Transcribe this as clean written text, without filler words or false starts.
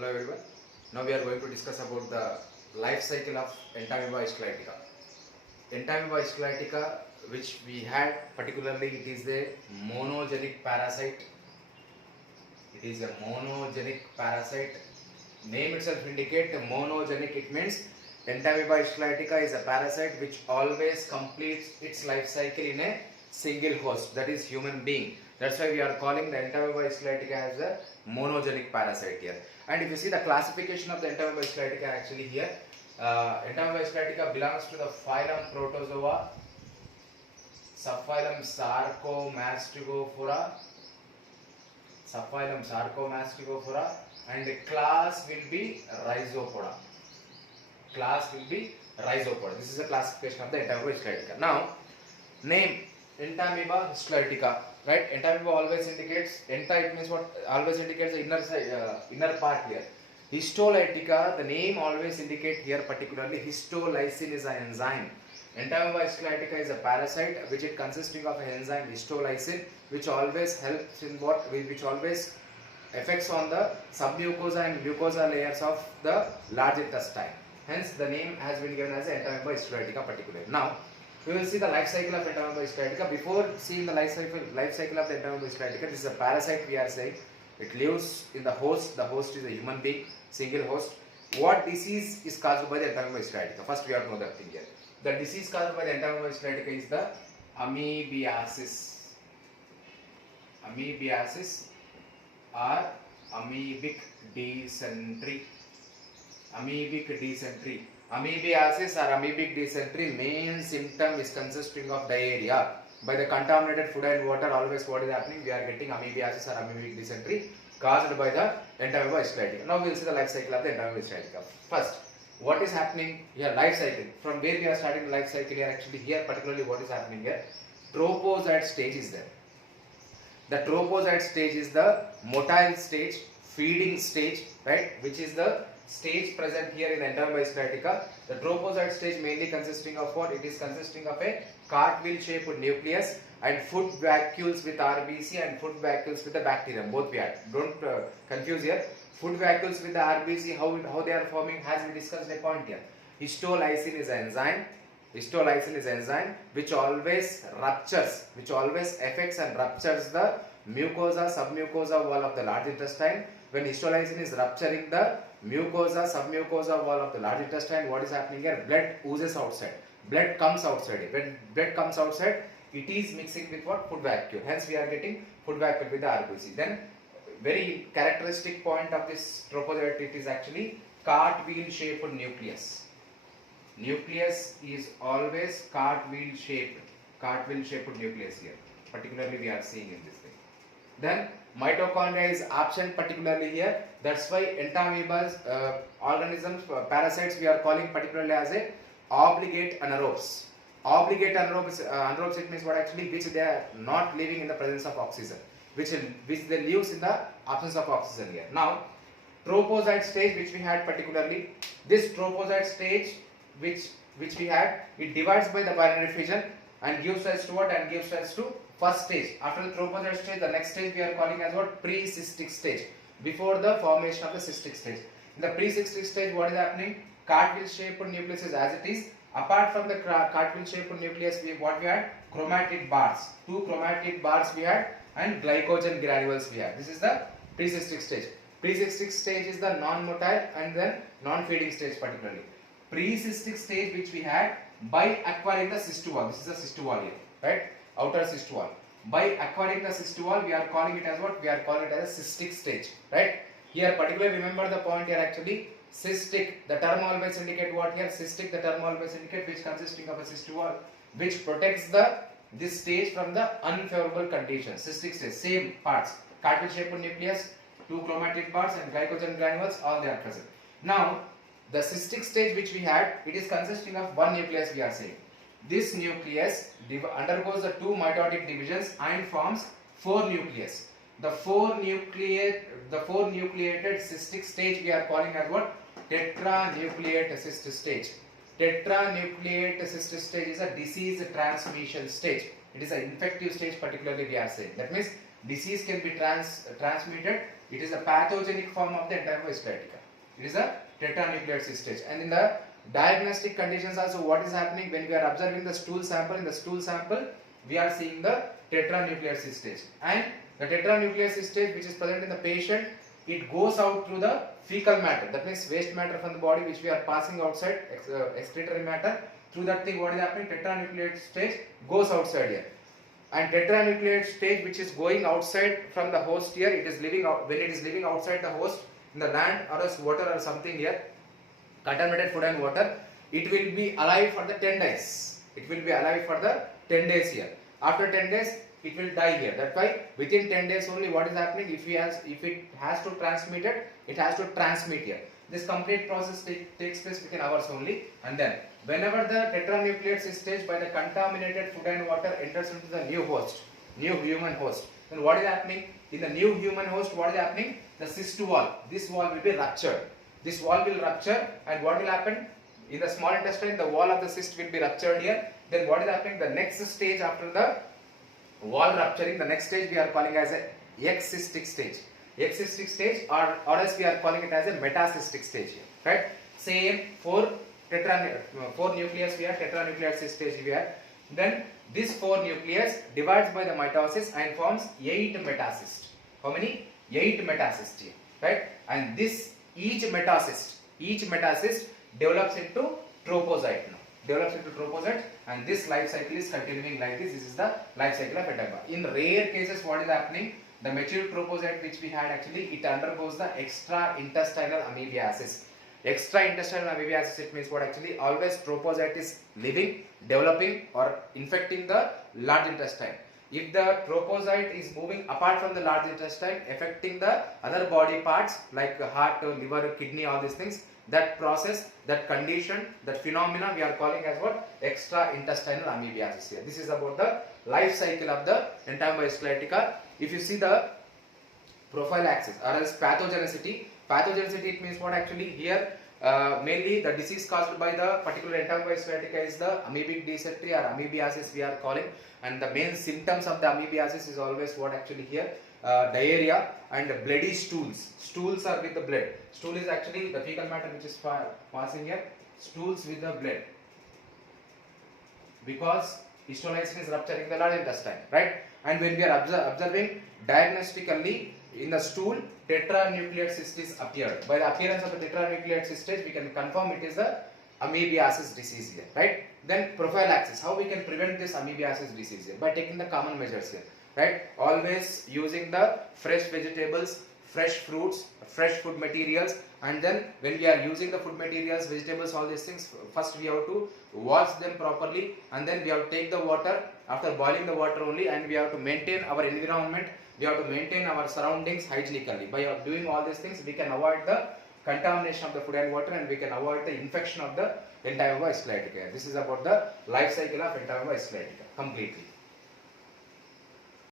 Hello everyone. Now we are going to discuss about the life cycle of Entamoeba histolytica. Entamoeba histolytica, which we had particularly, it is a monogenic parasite. It is a monogenic parasite. Name itself indicate monogenic. It means Entamoeba histolytica is a parasite which always completes its life cycle in a single host, that is human being. That's why we are calling the Entamoeba histolytica as a monogenic parasite here. And if you see the classification of the Entamoeba histolytica actually here, Entamoeba histolytica belongs to the phylum Protozoa, subphylum Sarcomastigophora, and the class will be Rhizopoda. This is the classification of the Entamoeba histolytica. Now, name Entamoeba histolytica, right? Entamoeba always indicates, it means what? Always indicates the inner part here. Histolytica, the name always indicate here particularly histolysine is an enzyme. Entamoeba histolytica is a parasite which is consisting of an enzyme histolysine, which always helps in what? Which always affects on the submucosa and mucosa layers of the large intestine. Hence, the name has been given as Entamoeba histolytica particularly. Now, we will see the life cycle of Entamoeba histolytica. Before seeing the life cycle of the Entamoeba histolytica, this is a parasite we are saying. It lives in the host. The host is a human being, single host. What disease is caused by the Entamoeba histolytica? First, we have to know that thing here. The disease caused by the Entamoeba histolytica is the amoebiasis. Amoebiasis or amoebic dysentery. Amoebiasis or amoebic dysentery, main symptom is consisting of diarrhea. By the contaminated food and water, always what is happening? We are getting amoebiasis or amoebic dysentery caused by the Entamoeba histolytica. Now we will see the life cycle of the Entamoeba histolytica. First, what is happening here? Life cycle. From where we are starting the life cycle here? Actually, here particularly what is happening here? Trophozoite stage is there. The trophozoite stage is the motile stage, feeding stage, right? Which is the stage present here in Entamoeba histolytica. The trophozoite stage mainly consisting of what? It is consisting of a cartwheel shaped nucleus and food vacuoles with RBC and food vacuoles with the bacterium. Both we had. Don't confuse here. Food vacuoles with the RBC, how they are forming, has we discussed a point here. Histolysine is an enzyme. Histolysine is an enzyme which always affects and ruptures the mucosa, submucosa wall of the large intestine. When histolysine is rupturing the mucosa, submucosa wall of the large intestine, what is happening here? Blood oozes outside. Blood comes outside. When blood comes outside, it is mixing with what? Food vacuole. Hence, we are getting food vacuole with the RBC. Then, very characteristic point of this trophozoite, it is actually cartwheel shaped nucleus. Nucleus is always cartwheel shaped nucleus here. Particularly, we are seeing in this thing. Then, mitochondria is absent particularly here. That's why Entamoeba's organisms, parasites, we are calling particularly as a obligate anaerobes. Obligate anaerobes, it means what actually? Which they are not living in the presence of oxygen, which they lives in the absence of oxygen here. Now, trophozoite stage, which we had particularly, this trophozoite stage which we had, it divides by the binary fission and gives rise to what? And gives rise to first stage. After the trophozoite stage, the next stage we are calling as what? Pre-cystic stage. Before the formation of the cystic stage. In the pre-cystic stage, what is happening? Cartwheel shaped nucleus is as it is. Apart from the cartwheel shaped nucleus, what we had? Chromatid bars. 2 chromatid bars we had and glycogen granules we had. This is the pre-cystic stage. Pre-cystic stage is the non-motile and then non-feeding stage particularly. Pre-cystic stage which we had by acquiring the cyst wall. This is the cyst wall here, right? Outer cyst wall. By acquiring the cyst wall, we are calling it as what? We are calling it as a cystic stage, right? Here particularly remember the point here actually. Cystic, the term always indicate what here? Cystic, the term always indicate which consisting of a cyst wall, which protects this stage from the unfavorable conditions. Cystic stage, same parts. Cartwheel shaped nucleus, 2 chromatid bars and glycogen granules, all they are present. Now, the cystic stage which we had, it is consisting of 1 nucleus we are saying. This nucleus undergoes the 2 mitotic divisions and forms 4 nucleus. The 4 nucleated cystic stage we are calling as what? Tetranucleate cyst stage. Tetranucleate cyst stage is a disease transmission stage. It is an infective stage particularly we are saying. That means disease can be transmitted It is a pathogenic form of the Entamoeba sciatica. It is a tetranuclear cyst stage. And in the diagnostic conditions also, what is happening when we are observing the stool sample? In the stool sample, we are seeing the tetranuclear cyst stage. And the tetranuclear cyst stage which is present in the patient, it goes out through the fecal matter. That means waste matter from the body which we are passing outside, excretory matter. Through that thing, what is happening? Tetranuclear stage goes outside here. And tetranuclear stage which is going outside from the host here, it is living out, when it is living outside the host in the land or else water or something here, contaminated food and water, it will be alive for the 10 days. It will be alive for the 10 days here. After 10 days, it will die here. That's why within 10 days only what is happening, if it has to transmit it, it has to transmit here. This complete process takes place within hours only. And then whenever the tetranuclear cyst stage by the contaminated food and water enters into the new host, new human host, then what is happening? In the new human host, what is happening? The cyst wall, this wall will be ruptured. This wall will rupture, and what will happen? In the small intestine, the wall of the cyst will be ruptured here. Then what is happening? The next stage after the wall rupturing, the next stage we are calling as a excystic stage. Excystic stage, or else we are calling it as a metacystic stage here, right? Same four nucleus we have, tetranuclear cyst stage we have. Then this 4 nucleus divides by the mitosis and forms 8 metacysts. How many? 8 metacysts here, right? And this each metacyst develops into trophozoite now. Develops into trophozoite, and this life cycle is continuing like this. This is the life cycle of Entamoeba. In rare cases, what is happening? The mature trophozoite which we had, actually it undergoes the extra-intestinal amoebiasis. Extra-intestinal amoebiasis, it means what? Actually always trophozoite is living, developing or infecting the large intestine. If the trophozoite is moving apart from the large intestine, affecting the other body parts like heart, liver, kidney, all these things, that process, that condition, that phenomena we are calling as what? Extra-intestinal amoebiasis here. This is about the life cycle of the Entamoeba sciatica. If you see the prophylaxis or else pathogenicity, it means what? Actually here mainly the disease caused by the particular Entamoeba sciatica is the amoebic dysentery or amoebiasis we are calling, and the main symptoms of the amoebiasis is always what? Actually here diarrhea and bloody stools. Stools are with the blood. Stool is actually the fecal matter which is passing here. Stools with the blood, because histolysine is rupturing the large intestine, right? And when we are observing diagnostically in the stool, tetranuclear cyst is appeared. By the appearance of the tetranuclear cyst, we can confirm it is the amoebiasis disease here, right? Then prophylaxis, how we can prevent this amoebiasis disease here? By taking the common measures here, right? Always using the fresh vegetables, fresh fruits, fresh food materials. And then when we are using the food materials, vegetables, all these things, first we have to wash them properly, and then we have to take the water after boiling the water only, and we have to maintain our environment, we have to maintain our surroundings hygienically. By doing all these things, we can avoid the contamination of the food and water, and we can avoid the infection of the Entamoeba sciatica. This is about the life cycle of Entamoeba sciatica completely.